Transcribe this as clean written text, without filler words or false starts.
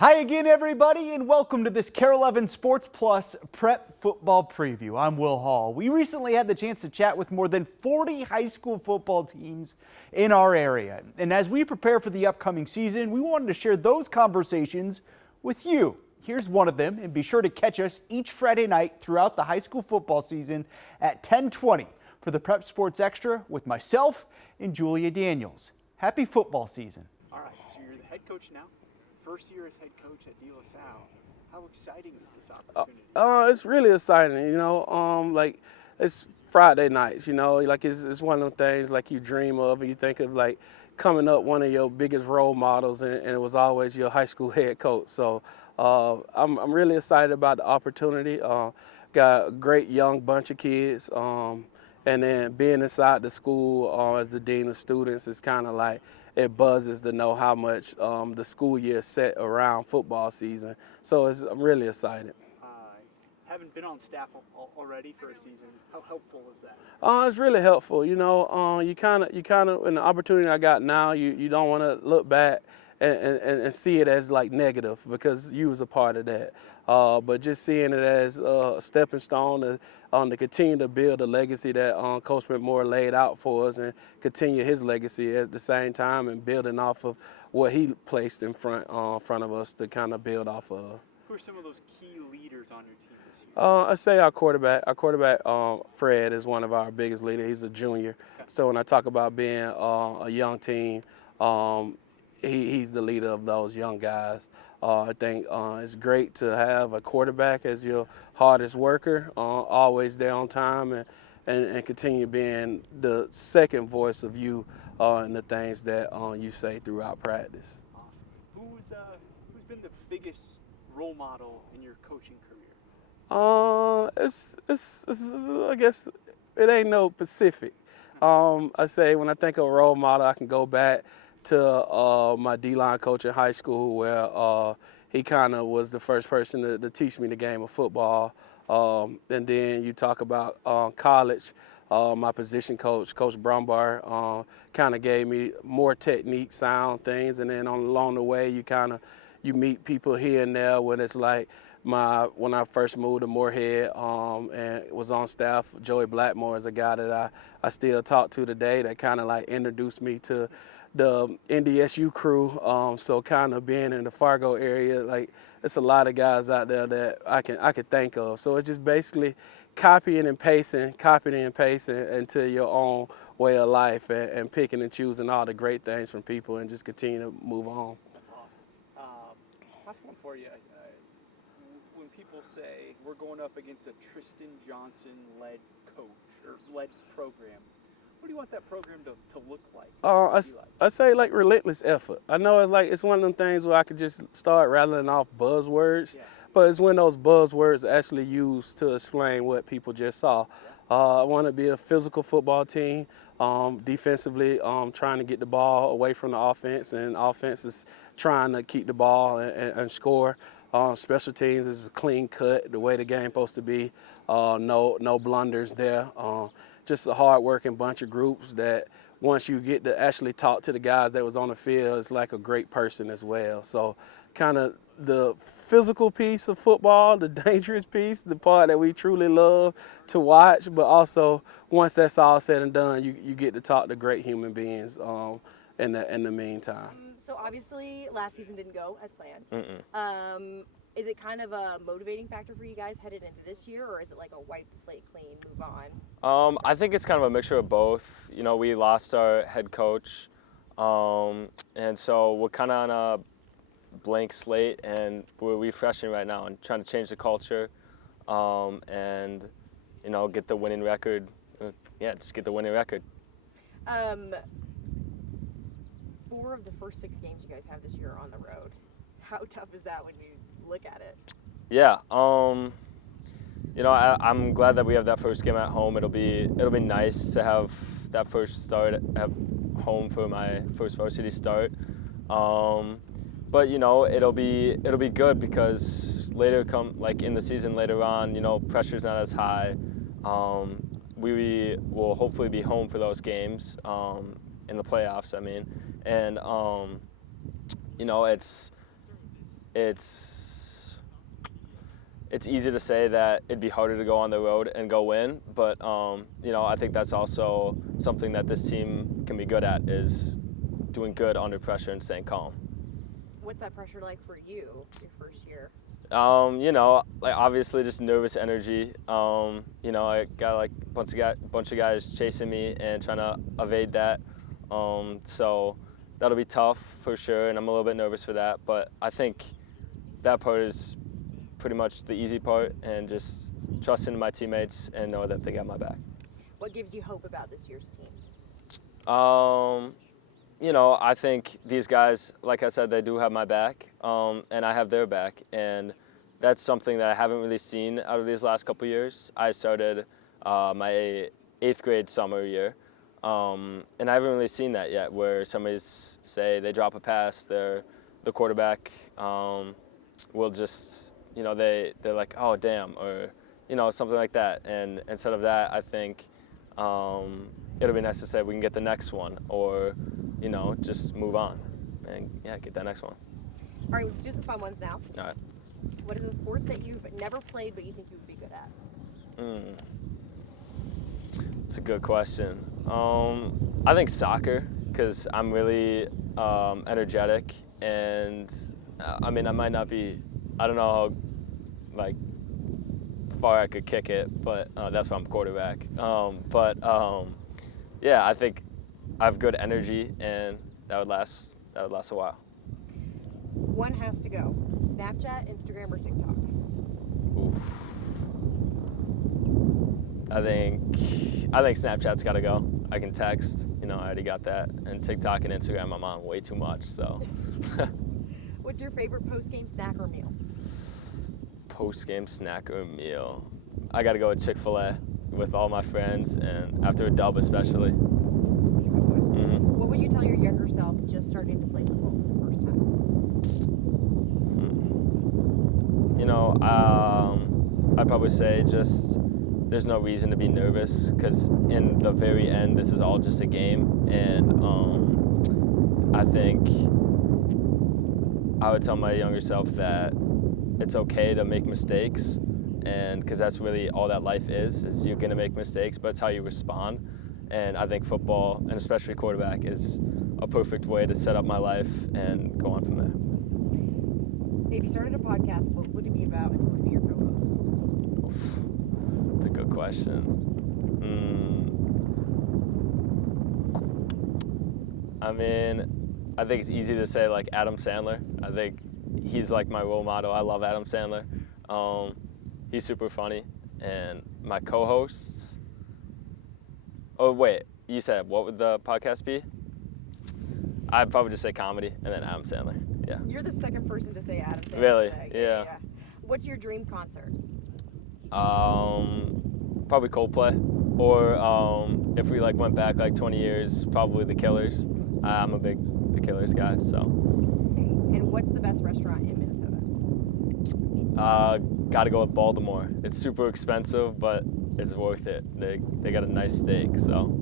Hi again, everybody, and welcome to this Kare 11 Sports Plus Prep Football Preview. I'm Will Hall. We recently had the chance to chat with more than 40 high school football teams in our area. And as we prepare for the upcoming season, we wanted to share those conversations with you. Here's one of them, and be sure to catch us each Friday night throughout the high school football season at 10:20 for the Prep Sports Extra with myself and Julia Daniels. Happy football season. All right, so you're the head coach now. First year as head coach at Delasalle. How exciting is this opportunity? It's really exciting, like it's Friday nights, like it's one of them things like you dream of, and you think of like coming up one of your biggest role models, and it was always your high school head coach. So I'm really excited about the opportunity. Got a great young bunch of kids, and then being inside the school as the dean of students is kind of like, it buzzes to know how much the school year is set around football season. So I'm really excited. Haven't been on staff already for a season. How helpful is that? It's really helpful. You kind of, in the opportunity I got now, you don't want to look back and see it as like negative, because you was a part of that. But just seeing it as a stepping stone to continue to build a legacy that Coach Moore laid out for us, and continue his legacy at the same time, and building off of what he placed in front of us to kind of build off of. Who are some of those key leaders on your team this year? I say our quarterback. Fred is one of our biggest leaders. He's a junior. Okay. So when I talk about being a young team, he's the leader of those young guys. I think it's great to have a quarterback as your hardest worker, always there on time, and continue being the second voice of you in the things that you say throughout practice. Awesome. Who's been the biggest role model in your coaching career? It's I guess it ain't no Pacific. I say when I think of a role model, I can go back to my D-line coach in high school, where he kind of was the first person to teach me the game of football. And then you talk about college, my position coach, Coach Brumbar, kind of gave me more technique, sound things. And then along the way, you meet people here and there when it's like when I first moved to Moorhead and was on staff. Joey Blackmore is a guy that I still talk to today, that kind of like introduced me to the NDSU crew. So kind of being in the Fargo area, like it's a lot of guys out there that I can think of. So it's just basically copying and pasting into your own way of life, and picking and choosing all the great things from people, and just continue to move on. That's awesome. Last one for you. When people say we're going up against a Tristan Johnson-led coach or led program, what do you want that program to look like? I say like relentless effort. I know it's one of them things where I could just start rattling off buzzwords, Yeah. but it's when those buzzwords are actually used to explain what people just saw. I want to be a physical football team, defensively trying to get the ball away from the offense, and offense is trying to keep the ball and score. Special teams is a clean cut, the way the game's supposed to be. No blunders there. Just a hard-working bunch of groups that once you get to actually talk to the guys that was on the field, it's like a great person as well. So kind of the physical piece of football, the dangerous piece, the part that we truly love to watch, but also once that's all said and done, you get to talk to great human beings in the meantime. So obviously last season didn't go as planned. Mm-mm. Is it kind of a motivating factor for you guys headed into this year, or is it like a wipe the slate clean, move on? I think it's kind of a mixture of both. We lost our head coach, and so we're kind of on a blank slate, and we're refreshing right now and trying to change the culture, and get the winning record. Just get the winning record. 4 of the first 6 games you guys have this year are on the road. How tough is that when you look at it? Yeah, I'm glad that we have that first game at home. It'll be nice to have that first start at home for my first varsity start. But it'll be good, because in the season later on, pressure's not as high. We will hopefully be home for those games in the playoffs. And it's it's easy to say that it'd be harder to go on the road and go win, but you know, I think that's also something that this team can be good at, is doing good under pressure and staying calm. What's that pressure like for you, your first year? You know, like obviously just nervous energy. You know, I got like a bunch of guys chasing me and trying to evade that. So that'll be tough for sure, and I'm a little bit nervous for that. But I think that part is pretty much the easy part, and just trusting my teammates and know that they got my back. What gives you hope about this year's team? You know, I think these guys, like I said, they do have my back, and I have their back, and that's something that I haven't really seen out of these last couple years. I started my 8th grade summer year, and I haven't really seen that yet, where somebody's say they drop a pass, the quarterback will just, you know, they're like, oh damn, or you know, something like that. And instead of that, I think it'll be nice to say we can get the next one, or you know, just move on and yeah, get that next one. All right, let's do some fun ones now. All right. What is a sport that you've never played but you think you would be good at? It's a good question. I think soccer, because I'm really energetic, and I mean, I might not be, I don't know how like far I could kick it, but that's why I'm quarterback. Yeah, I think I have good energy, and that would last a while. One has to go. Snapchat, Instagram, or TikTok? Oof. I think Snapchat's got to go. I can text, you know, I already got that, and TikTok and Instagram I'm on way too much. So. What's your favorite post-game snack or meal? Post-game snack or meal? I got to go with Chick-fil-A with all my friends, and after a dub especially. What would you tell your younger self just starting to play football for the first time? You know, I'd probably say just there's no reason to be nervous, because in the very end, this is all just a game, and I think I would tell my younger self that it's okay to make mistakes, and because that's really all that life is you're gonna make mistakes, but it's how you respond. And I think football, and especially quarterback, is a perfect way to set up my life and go on from there. If you started a podcast, what would it be about, and who would be your co-host? That's a good question. I mean, I think it's easy to say like Adam Sandler. I think he's like my role model. I love Adam Sandler. He's super funny. And my co-hosts, oh wait, you said what would the podcast be? I'd probably just say comedy, and then Adam Sandler. Yeah. You're the second person to say Adam Sandler Really? today. Yeah. What's your dream concert? Probably Coldplay, or if we like went back like 20 years, probably The Killers. I'm a big The Killers guy, so. And what's the best restaurant in Minnesota? Got to go with Baltimore. It's super expensive, but it's worth it. They got a nice steak, so.